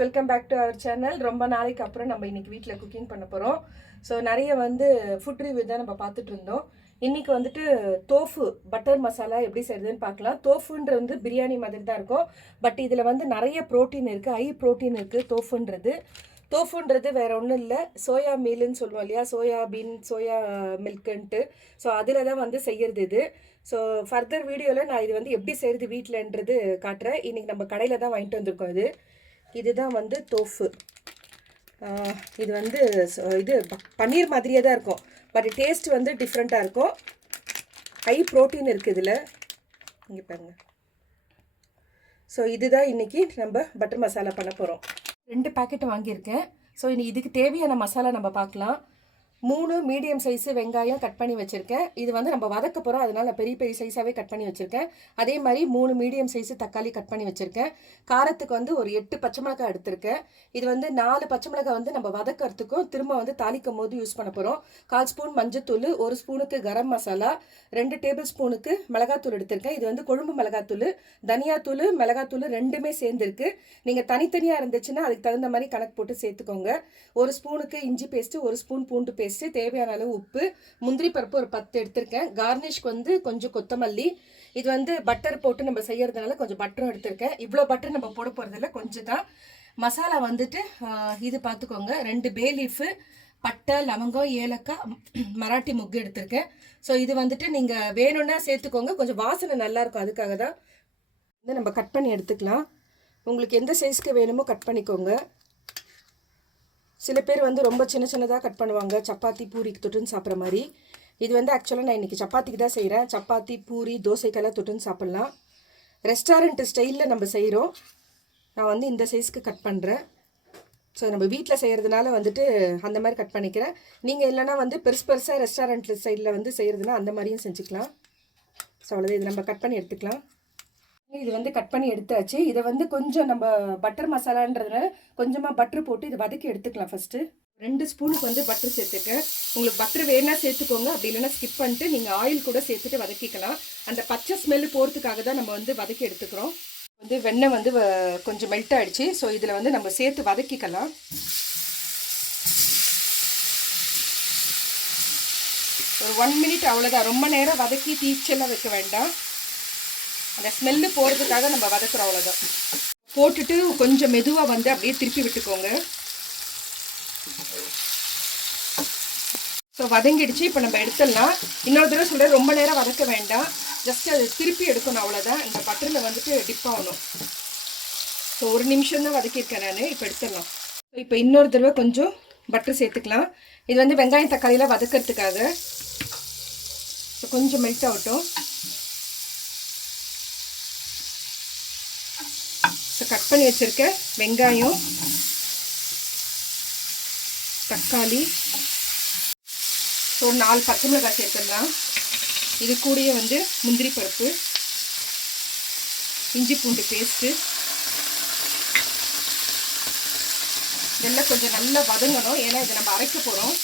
Welcome back to our channel. ரொம்ப நாளைக்கு அப்புறம் நம்ம இன்னைக்கு வீட்டில் குக்கிங் பண்ண போகிறோம். ஸோ நிறைய ஃபுட் ரிவ்யூ தான் நம்ம பார்த்துட்டு இருந்தோம். இன்னைக்கு தோஃபு பட்டர் மசாலா எப்படி செய்யறதுன்னு பார்க்கலாம். தோஃபுன்றது பிரியாணி மாதிரி தான் இருக்கும். பட் இதில் நிறைய ப்ரோட்டீன் இருக்குது, ஹை ப்ரோட்டீன் இருக்குது. தோஃபுன்றது வேற ஒன்றும் இல்லை, சோயா மீலுன்னு சொல்லுவோம் இல்லையா, சோயாபீன் சோயா மில்க்குன்ட்டு. ஸோ அதில் தான் செய்யறது இது. ஸோ ஃபர்தர் வீடியோவில் நான் இது எப்படி செய்கிறது வீட்டிலன்றது காட்டுறேன். இன்றைக்கி நம்ம கடையில் தான் வாங்கிட்டு வந்திருக்கோம். இதுதான் தோஃபு. இது இது பன்னீர் மாதிரியே தான் இருக்கும், பட் டேஸ்ட் டிஃப்ரெண்ட்டாக இருக்கும். ஹை ப்ரோட்டீன் இருக்குது இதில், இங்கே பாருங்கள். ஸோ இதுதான் இன்றைக்கி நம்ம பட்டர் மசாலா பண்ண போகிறோம். 2 பாக்கெட் வாங்கியிருக்கேன். ஸோ இதுக்கு தேவையான மசாலா நம்ம பார்க்கலாம். 3 மீடியம் சைஸு வெங்காயம் கட் பண்ணி வச்சுருக்கேன். இது நம்ம வதக்க போகிறோம், அதனால் நான் பெரிய பெரிய சைஸாகவே கட் பண்ணி வச்சுருக்கேன். அதே மாதிரி 3 மீடியம் சைஸு தக்காளி கட் பண்ணி வச்சுருக்கேன். காரத்துக்கு ஒரு 8 பச்சை மிளகாய் எடுத்திருக்கேன். இது 4 பச்சை மிளகாய் நம்ம வதக்கிறதுக்கும் திரும்ப தாளிக்கும் போது யூஸ் பண்ண போகிறோம். 1/4 ஸ்பூன் மஞ்சத்தூள், 1 ஸ்பூனுக்கு கரம் மசாலா, 2 டேபிள் ஸ்பூனுக்கு மிளகாத்தூள் எடுத்திருக்கேன். இது கொழும்பு மிளகாத்தூள், தனியாத்தூள், மிளகாத்தூள் ரெண்டுமே சேர்ந்துருக்கு. நீங்கள் தனித்தனியாக இருந்துச்சுன்னா அதுக்கு தகுந்த மாதிரி கணக்கு போட்டு சேர்த்துக்கோங்க. 1 ஸ்பூனுக்கு இஞ்சி பேஸ்ட்டு, 1 ஸ்பூன் பூண்டு பேஸ்ட், தேவையான அளவு உப்பு, முந்திரி பருப்பு ஒரு 10 எடுத்திருக்கேன். கார்னிஷ்க்கு கொஞ்சம் கொத்தமல்லி. இது பட்டர் போட்டு நம்ம செய்யறதுனால கொஞ்சம் பட்டரும் எடுத்திருக்கேன். இவ்வளோ பட்டர் நம்ம போட போகிறதில்ல, கொஞ்சம் தான். மசாலா இது பார்த்துக்கோங்க. 2 பே லீஃபு, பட்டை, லவங்கம், ஏலக்காய், மராட்டி முக்கு எடுத்திருக்கேன். ஸோ இது நீங்கள் வேணும்னா சேர்த்துக்கோங்க, கொஞ்சம் வாசனை நல்லாயிருக்கும், அதுக்காக தான். நம்ம கட் பண்ணி எடுத்துக்கலாம். உங்களுக்கு எந்த சைஸ்க்கு வேணுமோ கட் பண்ணிக்கோங்க. சில பேர் ரொம்ப சின்ன சின்னதாக கட் பண்ணுவாங்க, சப்பாத்தி பூரிக்கு தொட்டுன்னு சாப்பிட்ற மாதிரி. இது ஆக்சுவலாக நான் இன்றைக்கி சப்பாத்திக்கு தான் செய்கிறேன். சப்பாத்தி, பூரி, தோசைக்கெல்லாம் தொட்டுன்னு சாப்பிட்லாம். ரெஸ்டாரண்ட் ஸ்டைலில் நம்ம செய்கிறோம். நான் இந்த சைஸ்க்கு கட் பண்ணுறேன். ஸோ நம்ம வீட்டில் செய்கிறதுனால அந்த மாதிரி கட் பண்ணிக்கிறேன். நீங்கள் இல்லைனா பெருசு பெருசாக ரெஸ்டாரண்ட் சைடில் செய்கிறதுனா அந்த மாதிரியும் செஞ்சுக்கலாம். ஸோ அவ்வளோதான், இது நம்ம கட் பண்ணி எடுத்துக்கலாம். இது கட் பண்ணி எடுத்தாச்சு. இதை கொஞ்சம் நம்ம பட்டர் மசாலான்றதுனால கொஞ்சமாக பட்டர் போட்டு இதை வதக்கி எடுத்துக்கலாம். ஃபஸ்ட்டு 2 ஸ்பூனுக்கு பட்டர் சேர்த்துக்கேன். உங்களுக்கு பட்டர் வேணா சேர்த்துக்கோங்க, அப்படி இல்லைன்னா ஸ்கிப் பண்ணிட்டு நீங்கள் ஆயில் கூட சேர்த்துட்டு வதக்கிக்கலாம். அந்த பச்சை ஸ்மெல்லு போகிறதுக்காக தான் நம்ம வதக்கி எடுத்துக்கிறோம். வெண்ணெய் கொஞ்சம் மெல்ட் ஆகிடுச்சு. ஸோ இதில் நம்ம சேர்த்து வதக்கிக்கலாம். ஒரு 1 மினிட் அவ்வளோதான், ரொம்ப நேரம் வதக்கி தீச்செல்லாம் வைக்க வேண்டாம். அந்த ஸ்மெல்லு போகிறதுக்காக நம்ம வதக்குறோம், அவ்வளோதான். போட்டுட்டு கொஞ்சம் மெதுவாக அப்படியே திருப்பி விட்டுக்கோங்க. ஸோ வதங்கிடுச்சு. இப்போ நம்ம எடுத்துடலாம். இன்னொரு தடவை சொல்கிறேன், ரொம்ப நேரம் வதக்க வேண்டாம், ஜஸ்ட் அது திருப்பி எடுக்கணும், அவ்வளோதான். இந்த பட்டரில் டிப் ஆகணும். ஸோ 1 நிமிஷம் தான் வதக்கியிருக்கேன் நான். இப்போ எடுத்துடலாம். ஸோ இப்போ இன்னொரு தடவை கொஞ்சம் பட்டர் சேர்த்துக்கலாம். இது வெங்காயம் தக்காளியெலாம் வதக்கிறதுக்காக. ஸோ கொஞ்சம் மெல்ட் ஆகட்டும். ஸோ கட் பண்ணி வச்சுருக்க வெங்காயம், தக்காளி, ஒரு 4 பச்சை மிளகாய் சேர்த்துடலாம். இது கூடயே முந்திரி பருப்பு, இஞ்சி பூண்டு பேஸ்ட்டு, இதெல்லாம் கொஞ்சம் நல்லா வதங்கணும், ஏன்னா இதை நம்ம அரைக்க போகிறோம்.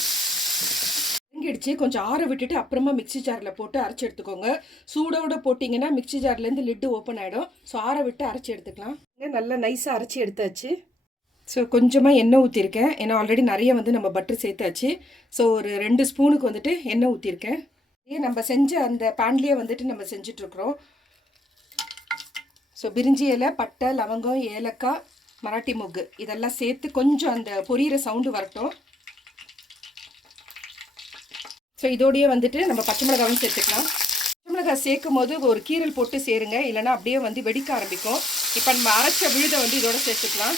வதங்கிடுச்சு. கொஞ்சம் ஆற விட்டுட்டு அப்புறமா மிக்சி ஜாரில் போட்டு அரைச்சி எடுத்துக்கோங்க. சூடோடு போட்டிங்கன்னா மிக்சி ஜார்லேருந்து லிட்டு ஓப்பன் ஆகிடும். ஸோ ஆற விட்டு அரைச்சி எடுத்துக்கலாம். நல்லா நைஸாக அரைச்சி எடுத்தாச்சு. ஸோ கொஞ்சமாக எண்ணெய் ஊற்றிருக்கேன், ஏன்னா ஆல்ரெடி நிறைய நம்ம பட்டர் சேர்த்தாச்சு. ஸோ ஒரு 2 ஸ்பூனுக்கு எண்ணெய் ஊற்றிருக்கேன். இதே நம்ம செஞ்ச அந்த பேன்லேயே நம்ம செஞ்சிட்ருக்குறோம். ஸோ பிரிஞ்சி இலை, பட்டை, லவங்கம், ஏலக்காய், மராட்டி மொக்கு இதெல்லாம் சேர்த்து கொஞ்சம் அந்த பொரியிற சவுண்டு வரட்டும். ஸோ இதோடையே நம்ம பச்சை மிளகாவும் சேர்த்துக்கலாம். பச்சை மிளகாய் சேர்க்கும் போது ஒரு கீரல் போட்டு சேருங்க, இல்லைனா அப்படியே வெடிக்க ஆரம்பிக்கும். இப்போ நம்ம அரைச்ச விழுதை இதோட சேர்த்துக்கலாம்.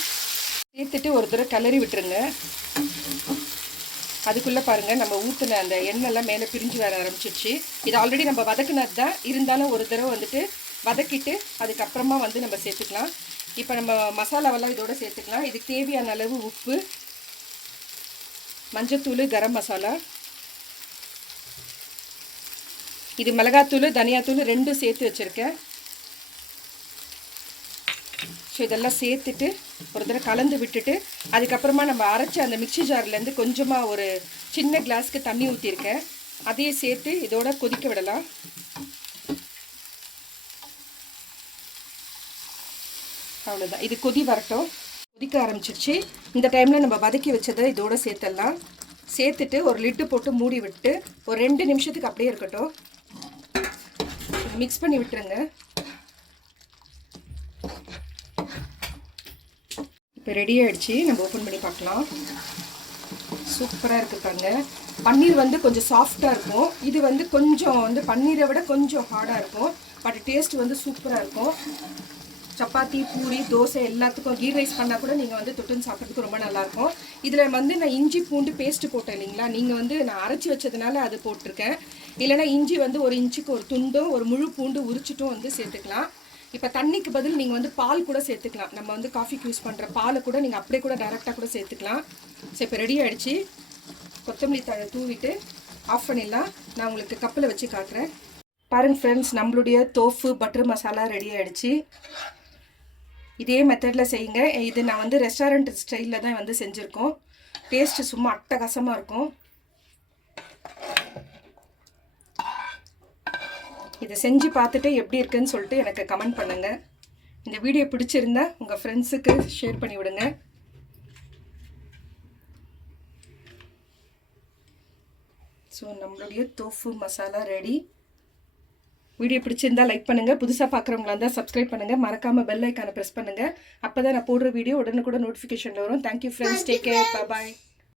சேர்த்துட்டு ஒரு தடவை கிளறி விட்டுருங்க. அதுக்குள்ளே பாருங்கள், நம்ம ஊற்றின அந்த எண்ணெய்லாம் மேலே பிரிஞ்சு வர ஆரம்பிச்சிடுச்சு. இது ஆல்ரெடி நம்ம வதக்குனது தான், இருந்தாலும் ஒரு தடவை வதக்கிட்டு அதுக்கப்புறமா நம்ம சேர்த்துக்கலாம். இப்போ நம்ம மசாலாவெல்லாம் இதோட சேர்த்துக்கலாம். இதுக்கு தேவையான அளவு உப்பு, மஞ்சத்தூள், கரம் மசாலா, இது மிளகாத்தூள், தனியாத்தூள் ரெண்டும் சேர்த்து வச்சுருக்கேன். ஸோ இதெல்லாம் சேர்த்துட்டு ஒரு தடவை கலந்து விட்டுட்டு அதுக்கப்புறமா நம்ம அரைச்ச அந்த மிக்சி ஜார்லேருந்து கொஞ்சமாக ஒரு சின்ன கிளாஸ்க்கு தண்ணி ஊற்றிருக்கேன். அதையே சேர்த்து இதோட கொதிக்க விடலாம். அவ்வளோதான், இது கொதி வரட்டும். கொதிக்க ஆரம்பிச்சிருச்சு. இந்த டைமில் நம்ம வதக்கி வச்சதை இதோடு சேர்த்துடலாம். சேர்த்துட்டு ஒரு லிட்டு போட்டு மூடி விட்டு ஒரு 2 நிமிஷத்துக்கு அப்படியே இருக்கட்டும். மிக்ஸ் பண்ணி விட்டுருங்க. இப்போ ரெடி ஆகிடுச்சு. நம்ம ஓப்பன் பண்ணி பார்க்கலாம். சூப்பராக இருக்குது பாருங்க. பன்னீர் வந்து கொஞ்சம் சாஃப்டாக இருக்கும். இது வந்து கொஞ்சம் வந்து பன்னீரை விட கொஞ்சம் ஹார்டாக இருக்கும். பட் டேஸ்ட் வந்து சூப்பராக இருக்கும். சப்பாத்தி, பூரி, தோசை எல்லாத்துக்கும் கீ ரைஸ் பண்ணால் கூட நீங்கள் வந்து தொட்டுன்னு சாப்பிட்றதுக்கு ரொம்ப நல்லாயிருக்கும். இதில் வந்து நான் இஞ்சி பூண்டு பேஸ்ட்டு போட்டேன் இல்லைங்களா, நீங்கள் வந்து நான் அரைச்சி வச்சதுனால அது போட்டிருக்கேன். இல்லைனா இஞ்சி வந்து 1 இன்ச்சுக்கு ஒரு துண்டும் ஒரு முழு பூண்டு உரிச்சிட்டும் வந்து சேர்த்துக்கலாம். இப்போ தண்ணிக்கு பதில் நீங்கள் வந்து பால் கூட சேர்த்துக்கலாம். நம்ம வந்து காஃபிக்கு யூஸ் பண்ணுற பாலை கூட நீங்கள் அப்படியே கூட டைரெக்டாக கூட சேர்த்துக்கலாம். ஸோ இப்போ ரெடி ஆகிடுச்சு. கொத்தமல்லி தழை தூவிட்டு ஆஃப் பண்ணிடலாம். நான் உங்களுக்கு கப்பில் வச்சு காட்டுறேன். பாருங்கள் ஃப்ரெண்ட்ஸ், நம்மளுடைய தோஃபு பட்டர் மசாலா ரெடி ஆகிடுச்சு. இதே மெத்தடில் செய்யுங்க. இது நான் வந்து ரெஸ்டாரண்ட் ஸ்டைலில் தான் வந்து செஞ்சுருக்கோம். டேஸ்ட்டு சும்மா அட்டகாசமாக இருக்கும். இதை செஞ்சு பார்த்துட்டு எப்படி இருக்குன்னு சொல்லிட்டு எனக்கு கமெண்ட் பண்ணுங்கள். இந்த வீடியோ பிடிச்சிருந்தா உங்கள் ஃப்ரெண்ட்ஸுக்கு ஷேர் பண்ணி விடுங்க. ஸோ நம்மளுடைய தோஃபு மசாலா ரெடி. வீடியோ பிடிச்சிருந்தா லைக் பண்ணுங்கள். புதுசாக பார்க்குறவங்களா இருந்தால் சப்ஸ்கிரைப் பண்ணுங்கள். மறக்காமல் பெல் ஐக்கானை ப்ரெஸ் பண்ணுங்கள். அப்போ தான் நான் போடுற வீடியோ உடனுக்குடன் நோட்டிஃபிகேஷன் வரும். Thank you friends. Take care. பாய்.